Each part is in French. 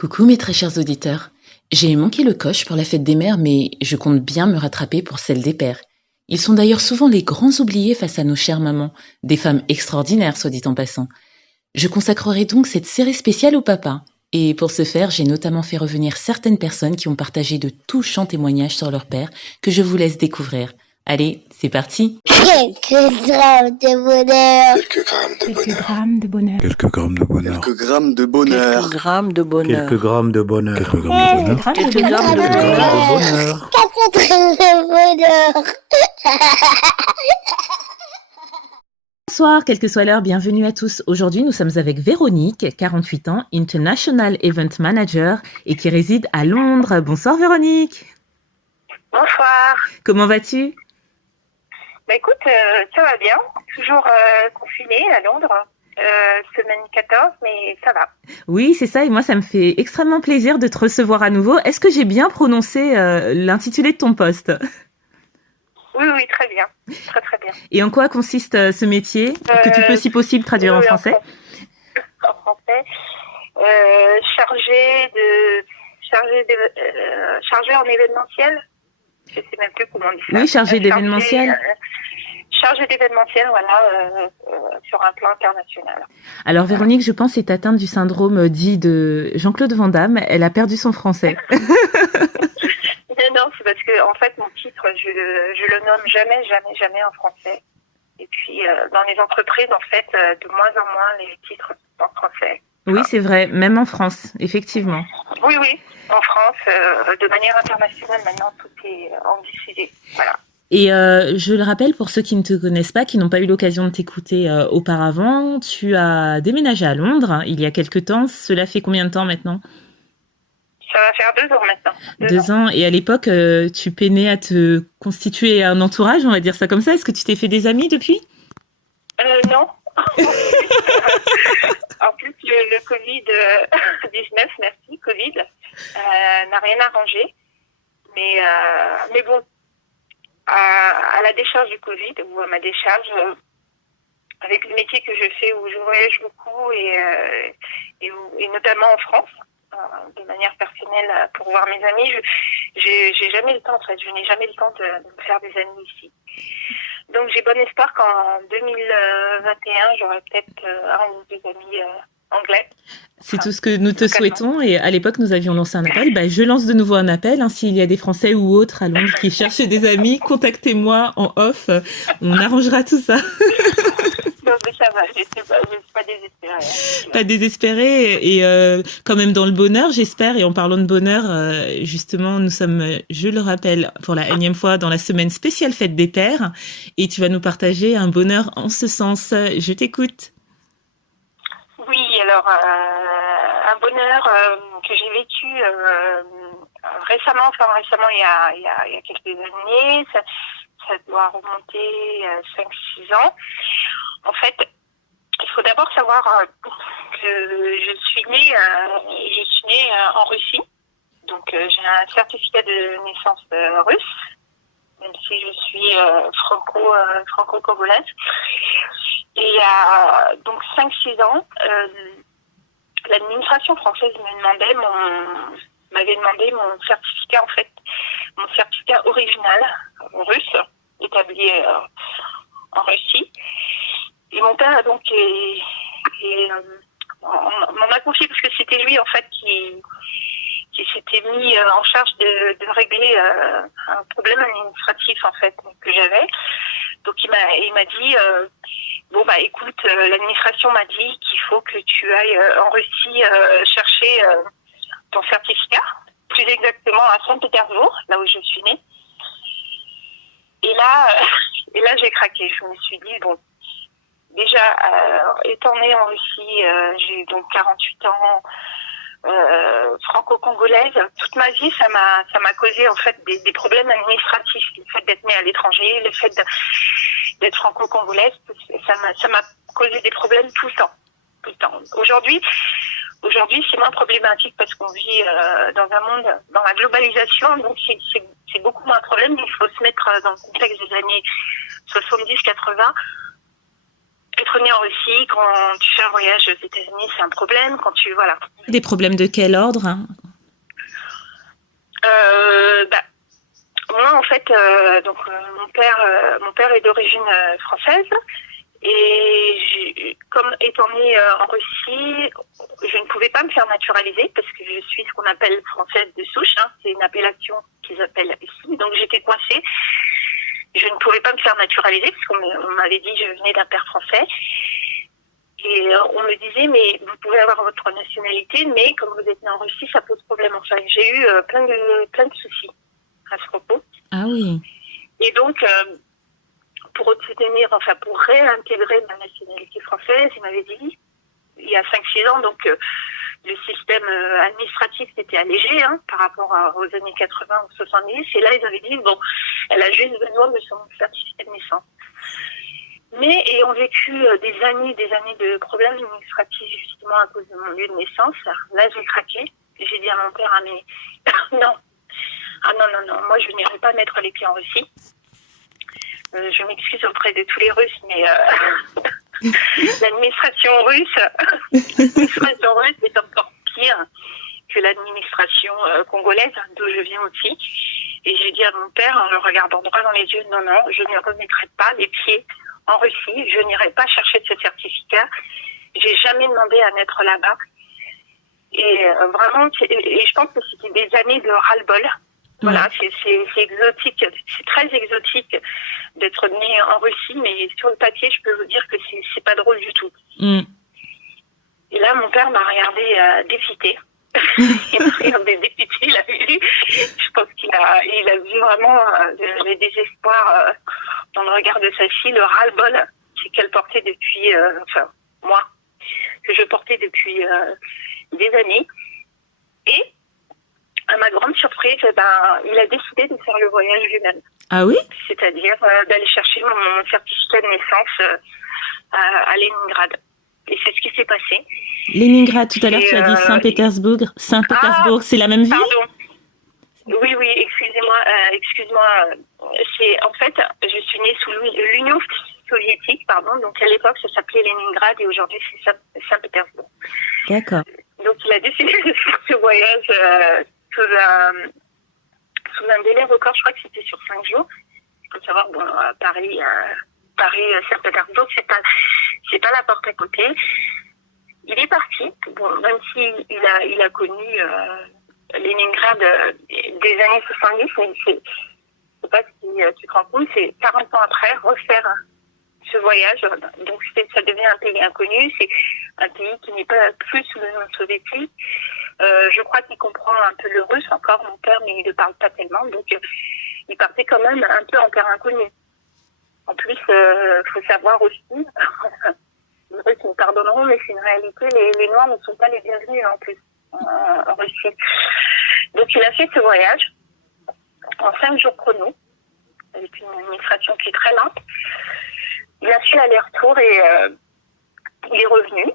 Coucou mes très chers auditeurs. J'ai manqué le coche pour la fête des mères, mais je compte bien me rattraper pour celle des pères. Ils sont d'ailleurs souvent les grands oubliés face à nos chères mamans, des femmes extraordinaires, soit dit en passant. Je consacrerai donc cette série spéciale au papa. Et pour ce faire, j'ai notamment fait revenir certaines personnes qui ont partagé de touchants témoignages sur leur père que je vous laisse découvrir. Allez, c'est parti. Quelques grammes de bonheur. Quelques grammes de bonheur. Quelques grammes de bonheur. Quelques grammes de bonheur. Quelques grammes de bonheur. Quelques grammes de bonheur. Quelques grammes de bonheur. Quelques grammes de bonheur. 4 grammes de bonheur. Bonsoir, quelle que soit l'heure, bienvenue à tous. Aujourd'hui, nous sommes avec Véronique, 48 ans, International Event Manager et qui réside à Londres. Bonsoir Véronique. Bonsoir. Comment vas-tu ? Bah écoute, ça va bien. Toujours confinée à Londres. Semaine 14, mais ça va. Oui, c'est ça. Et moi, ça me fait extrêmement plaisir de te recevoir à nouveau. Est-ce que j'ai bien prononcé l'intitulé de ton poste ? Oui, très bien. Très, très bien. Et en quoi consiste ce métier que tu peux, si possible, traduire en français ? En français. Chargé en événementiel. Je sais même plus comment on dit ça. Oui, chargé d'événementiel. Chargé d'événementiel, voilà, sur un plan international. Alors Véronique, je pense, est atteinte du syndrome dit de Jean-Claude Van Damme. Elle a perdu son français. Non, c'est parce que en fait mon titre, je le nomme jamais en français. Et puis dans les entreprises, en fait, de moins en moins les titres sont en français. Oui, c'est vrai, même en France, effectivement. Oui, en France, de manière internationale, maintenant tout est anglicisé. Voilà. Et je le rappelle pour ceux qui ne te connaissent pas, qui n'ont pas eu l'occasion de t'écouter auparavant, tu as déménagé à Londres il y a quelque temps. Cela fait combien de temps maintenant ? Ça va faire 2 ans maintenant. 2 ans. Et à l'époque, tu peinais à te constituer un entourage, on va dire ça comme ça. Est-ce que tu t'es fait des amis depuis ? Non. En plus, le Covid-19, merci, Covid, n'a rien arrangé. Mais bon, à la décharge du Covid, ou à ma décharge, avec le métier que je fais où je voyage beaucoup et notamment en France, de manière personnelle pour voir mes amis, j'ai jamais le temps en fait, je n'ai jamais le temps de me faire des amis ici. Donc j'ai bon espoir qu'en 2021 j'aurai peut-être 1 ou 2 amis anglais. C'est tout ce que nous te souhaitons. Et à l'époque, nous avions lancé un appel. Je lance de nouveau un appel. S'il y a des Français ou autres à Londres qui cherchent des amis, contactez-moi en off. On arrangera tout ça. Non, mais ça va, je suis pas désespérée. Pas désespérée et quand même dans le bonheur, j'espère. Et en parlant de bonheur, justement, nous sommes, je le rappelle, pour la énième fois dans la semaine spéciale Fête des Pères. Et tu vas nous partager un bonheur en ce sens. Je t'écoute. Oui, alors un bonheur que j'ai vécu récemment, il y a quelques années, ça doit remonter 5-6 ans. En fait, il faut d'abord savoir que je suis née en Russie, donc j'ai un certificat de naissance russe, même si je suis franco-congolaise. Et il y a donc 5-6 ans, l'administration française m'avait demandé mon certificat, en fait, mon certificat original russe, établi en Russie. Et mon père a donc m'en a confié parce que c'était lui en fait qui s'était mis en charge de régler un problème administratif en fait que j'avais. Donc il m'a dit écoute, l'administration m'a dit qu'il faut que tu ailles en Russie chercher ton certificat, plus exactement à Saint-Pétersbourg, là où je suis née. Et là j'ai craqué. Je me suis dit déjà, étant née en Russie, j'ai donc 48 ans, franco-congolaise. Toute ma vie, ça m'a causé en fait des problèmes administratifs. Le fait d'être née à l'étranger, le fait d'être franco-congolaise, ça m'a causé des problèmes tout le temps. Aujourd'hui, c'est moins problématique parce qu'on vit dans un monde, dans la globalisation, donc c'est beaucoup moins un problème. Il faut se mettre dans le contexte des années 70-80. être né en Russie, quand tu fais un voyage aux États-Unis, c'est un problème. Quand tu voilà. Des problèmes de quel ordre, hein? Moi, en fait, mon père est d'origine française. Et comme étant née en Russie, je ne pouvais pas me faire naturaliser parce que je suis ce qu'on appelle française de souche. Hein. C'est une appellation qu'ils appellent ici. Donc j'étais coincée. Je ne pouvais pas me faire naturaliser parce qu'on m'avait dit que je venais d'un père français. Et on me disait, mais vous pouvez avoir votre nationalité, mais comme vous êtes né en Russie, ça pose problème. Enfin, j'ai eu plein de soucis à ce propos. Ah oui. Et donc, pour réintégrer ma nationalité française, il m'avait dit, il y a 5-6 ans, donc le système administratif s'était allégé par rapport aux années 80 ou 70. Et là, ils avaient dit, bon, elle a juste besoin de son certificat de naissance. Mais ayant vécu des années de problèmes administratifs justement à cause de mon lieu de naissance, là j'ai craqué. J'ai dit à mon père, non, moi je n'irai pas mettre les pieds en Russie. Je m'excuse auprès de tous les Russes, mais l'administration russe est encore pire que l'administration congolaise, d'où je viens aussi. Et j'ai dit à mon père, en le regardant droit dans les yeux, non, je ne remettrai pas les pieds en Russie, je n'irai pas chercher de ce certificat. J'ai jamais demandé à naître là-bas. Et vraiment, et je pense que c'était des années de ras-le-bol. Voilà, c'est exotique, c'est très exotique d'être né en Russie, mais sur le papier, je peux vous dire que c'est pas drôle du tout. Mm. Et là, mon père m'a regardé défité. Il m'a regardé défité, il a vu. Je pense qu'il a vu vraiment le désespoir dans le regard de sa fille, le ras-le-bol qu'elle portait depuis, moi, que je portais depuis des années. Et à ma grande surprise, il a décidé de faire le voyage lui-même. Ah oui? C'est-à-dire d'aller chercher mon certificat de naissance à Leningrad. Et c'est ce qui s'est passé. Leningrad, tout à l'heure, tu as dit Saint-Pétersbourg. Saint-Pétersbourg, c'est la même ville? Pardon. Oui, excuse-moi. En fait, je suis née sous l'Union soviétique, donc à l'époque, ça s'appelait Leningrad et aujourd'hui, c'est Saint-Pétersbourg. D'accord. Donc, il a décidé de faire ce voyage sous un délai record, je crois que c'était sur 5 jours. Il faut savoir, Paris, Saint-Pétersbourg, c'est pas la porte à côté. Il est parti, même s'il a connu Leningrad des années 70, mais je sais pas si tu te rends compte, c'est 40 ans après, refaire ce voyage. Donc ça devient un pays inconnu, c'est un pays qui n'est pas plus sous l'Union soviétique. Je crois qu'il comprend un peu le russe encore, mon père, mais il ne parle pas tellement, donc il partait quand même un peu en terre inconnue. En plus, faut savoir aussi, les Russes me pardonneront, mais c'est une réalité, les Noirs ne sont pas les bienvenus en plus en Russie. Donc il a fait ce voyage en 5 jours chrono, avec une administration qui est très lente. Il a fait l'aller-retour et il est revenu.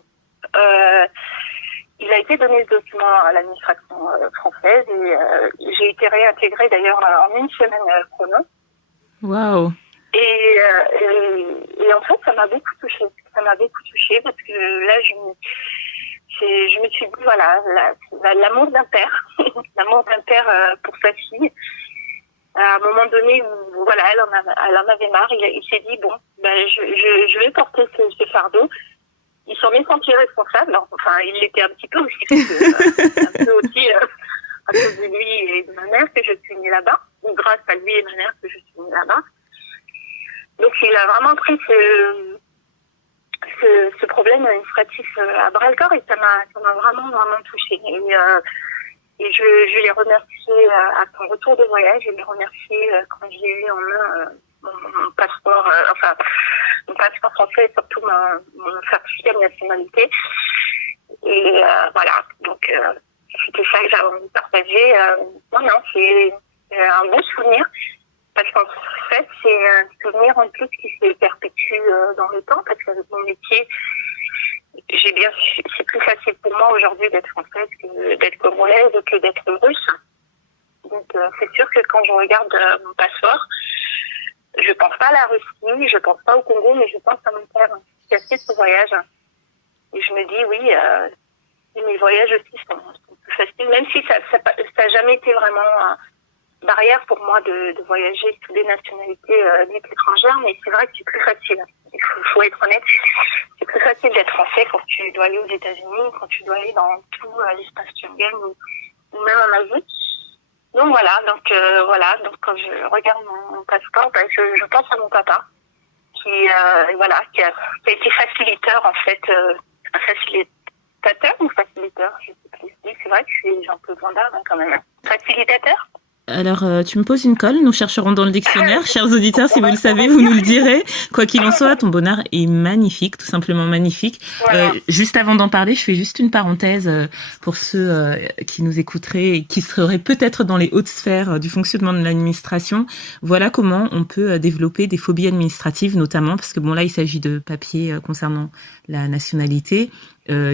Il a été donné ce document à l'administration française et j'ai été réintégrée d'ailleurs en 1 semaine chrono. Waouh! Et en fait, ça m'a beaucoup touchée. Parce que là, je me suis dit, voilà, l'amour d'un père, l'amour d'un père pour sa fille. À un moment donné, voilà, elle en avait marre. Il s'est dit, bon, je vais porter ce fardeau. Il s'en est senti responsable. Enfin, il l'était un petit peu aussi, parce que, un peu aussi à cause de lui et de ma mère que je suis née là-bas, ou grâce à lui et ma mère que je suis née là-bas. Donc, il a vraiment pris ce problème administratif à bras-le-corps et ça m'a vraiment touchée. Et je l'ai remercié à son retour de voyage, je l'ai remercié quand j'ai eu en main mon passeport, mon passeport français et surtout mon certificat de nationalité. Et voilà, donc c'était ça que j'avais envie de partager. C'est un bon souvenir. Parce qu'en fait, c'est un souvenir en plus qui se perpétue dans le temps, parce qu'avec mon métier, c'est plus facile pour moi aujourd'hui d'être française que d'être congolaise ou que d'être russe. Donc, c'est sûr que quand je regarde mon passeport, je je pense pas à la Russie, je pense pas au Congo, mais je pense à mon père qui a fait ce voyage. Et je me dis, oui, mes voyages aussi sont plus faciles, même si ça a jamais été vraiment barrière pour moi de voyager sous des nationalités dites étrangères, mais c'est vrai que c'est plus facile. Il faut être honnête, c'est plus facile d'être français quand tu dois aller aux États-Unis, quand tu dois aller dans tout l'espace Schengen ou même en Asie. Donc voilà, donc quand je regarde mon passeport, je pense à mon papa qui a été facilitateur en fait, un facilitateur ou facilitateur, je sais plus. Oui, c'est vrai que je suis Jean-Claude Van Damme quand même. Facilitateur. Alors, tu me poses une colle, nous chercherons dans le dictionnaire. Chers auditeurs, si vous le savez, vous nous le direz. Quoi qu'il en soit, ton bonheur est magnifique, tout simplement magnifique. Voilà. Juste avant d'en parler, je fais juste une parenthèse pour ceux qui nous écouteraient et qui seraient peut-être dans les hautes sphères du fonctionnement de l'administration. Voilà comment on peut développer des phobies administratives, notamment parce que bon là, il s'agit de papiers concernant la nationalité.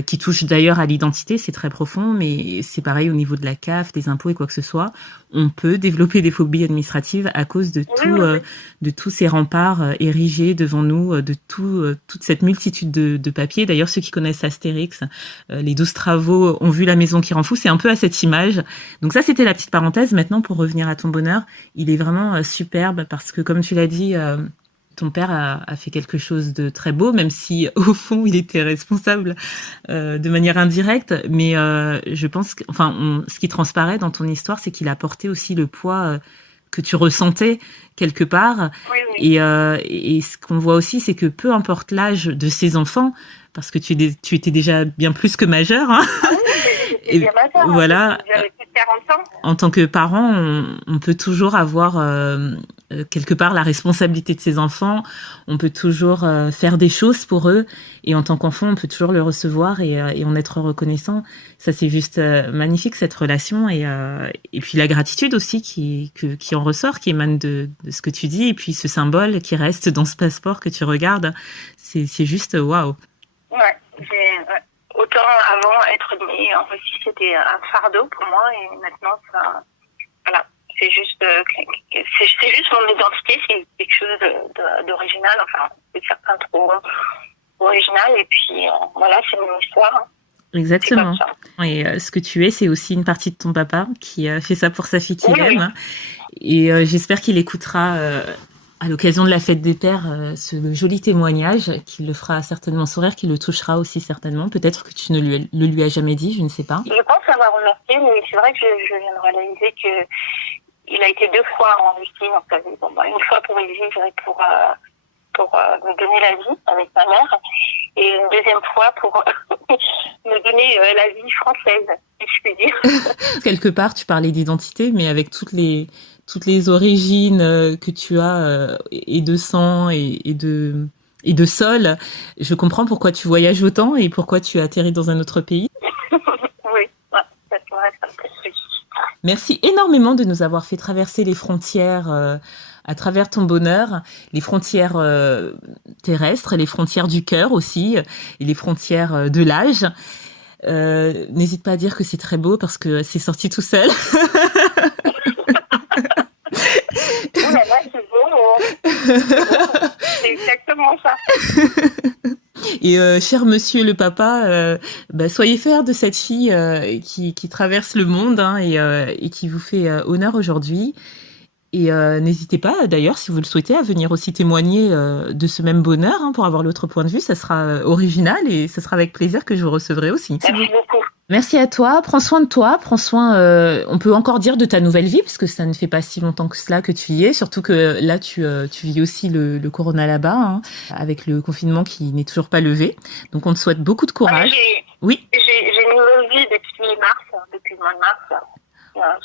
Qui touche d'ailleurs à l'identité, c'est très profond, mais c'est pareil au niveau de la CAF, des impôts et quoi que ce soit. On peut développer des phobies administratives à cause de de tous ces remparts érigés devant nous, de toute cette multitude de papiers. D'ailleurs, ceux qui connaissent Astérix, les 12 travaux ont vu la maison qui rend fou, c'est un peu à cette image. Donc ça, c'était la petite parenthèse. Maintenant, pour revenir à ton bonheur, il est vraiment superbe parce que, comme tu l'as dit, ton père a fait quelque chose de très beau, même si au fond il était responsable de manière indirecte. Mais je pense que, ce qui transparaît dans ton histoire, c'est qu'il a porté aussi le poids que tu ressentais quelque part. Oui, oui. Et ce qu'on voit aussi, c'est que peu importe l'âge de ses enfants, parce que tu étais déjà bien plus que majeur. Hein. Ah oui, j'étais bien majeur. Voilà. J'avais plus de 40 ans. En tant que parent, on peut toujours avoir quelque part la responsabilité de ses enfants. On peut toujours faire des choses pour eux. Et en tant qu'enfant, on peut toujours le recevoir et en être reconnaissant. Ça, c'est juste magnifique, cette relation. Et puis la gratitude aussi qui en ressort, qui émane de ce que tu dis. Et puis ce symbole qui reste dans ce passeport que tu regardes. C'est juste waouh. Ouais, autant avant être née en Russie, c'était un fardeau pour moi, et maintenant ça, voilà, c'est juste mon identité, c'est quelque chose d'original, enfin, c'est certains trop original, et puis voilà, c'est mon histoire. Exactement. Et ce que tu es, c'est aussi une partie de ton papa qui fait ça pour sa fille qu'il aime. Oui. Et j'espère qu'il écoutera à l'occasion de la fête des pères, ce joli témoignage, qu'il le fera certainement sourire, qu'il le touchera aussi certainement. Peut-être que tu ne le lui as jamais dit, je ne sais pas. Je pense l'avoir remarqué, mais c'est vrai que je viens de réaliser que il a été 2 fois en Russie dans sa vie. Bon, une fois pour y vivre et pour me donner la vie avec ma mère, et une deuxième fois pour me donner la vie française, si je puis dire. Quelque part, tu parlais d'identité, mais avec toutes les origines que tu as, et de sang et de sol, je comprends pourquoi tu voyages autant et pourquoi tu atterris dans un autre pays. Oui, ça pourrait être possible. Merci énormément de nous avoir fait traverser les frontières à travers ton bonheur, les frontières terrestres, les frontières du cœur aussi, et les frontières de l'âge. N'hésite pas à dire que c'est très beau parce que c'est sorti tout seul. Oh là là, c'est beau. C'est exactement ça. Et cher monsieur le papa, soyez fiers de cette fille qui traverse le monde et qui vous fait honneur aujourd'hui. Et n'hésitez pas, d'ailleurs, si vous le souhaitez, à venir aussi témoigner de ce même bonheur pour avoir l'autre point de vue. Ça sera original et ce sera avec plaisir que je vous recevrai aussi. Merci beaucoup. Merci à toi. Prends soin de toi. Prends soin, on peut encore dire de ta nouvelle vie, parce que ça ne fait pas si longtemps que cela que tu y es. Surtout que là, tu vis aussi le corona là-bas, avec le confinement qui n'est toujours pas levé. Donc, on te souhaite beaucoup de courage. Oui. J'ai une nouvelle vie depuis le mois de mars.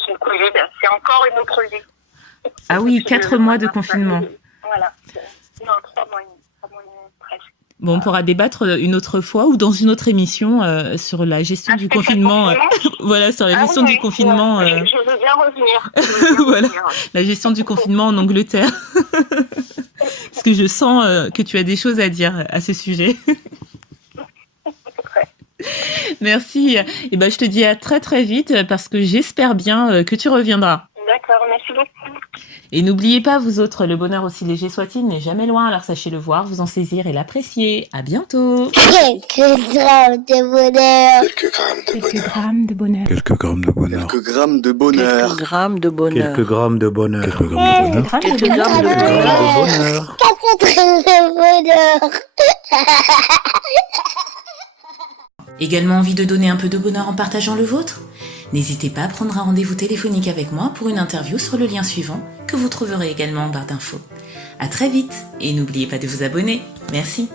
C'est le Covid. C'est encore une autre vie. Ah oui, 4 mois de confinement. Voilà. Non, 3 mois et demi, presque. Bon, on pourra débattre une autre fois ou dans une autre émission sur la gestion du confinement. Voilà, sur la gestion du confinement. Je veux bien revenir. Voilà, la gestion du confinement en Angleterre. Parce que je sens que tu as des choses à dire à ce sujet. Merci. Et je te dis à très très vite parce que j'espère bien que tu reviendras. D'accord. D'accord, merci beaucoup. Et n'oubliez pas, vous autres, le bonheur aussi léger soit-il n'est jamais loin, alors sachez le voir, vous en saisir et l'apprécier. À bientôt. Quelques grammes de bonheur. Quelques grammes de bonheur. Quelques grammes de bonheur. Quelques grammes de bonheur. Quelques grammes de bonheur. Quelques grammes de bonheur. Quelques grammes de bonheur. Quelques Quelques grammes de bonheur. 4 grammes de bonheur. Également envie de donner un peu de bonheur en partageant le vôtre ? N'hésitez pas à prendre un rendez-vous téléphonique avec moi pour une interview sur le lien suivant que vous trouverez également en barre d'infos. À très vite et n'oubliez pas de vous abonner. Merci.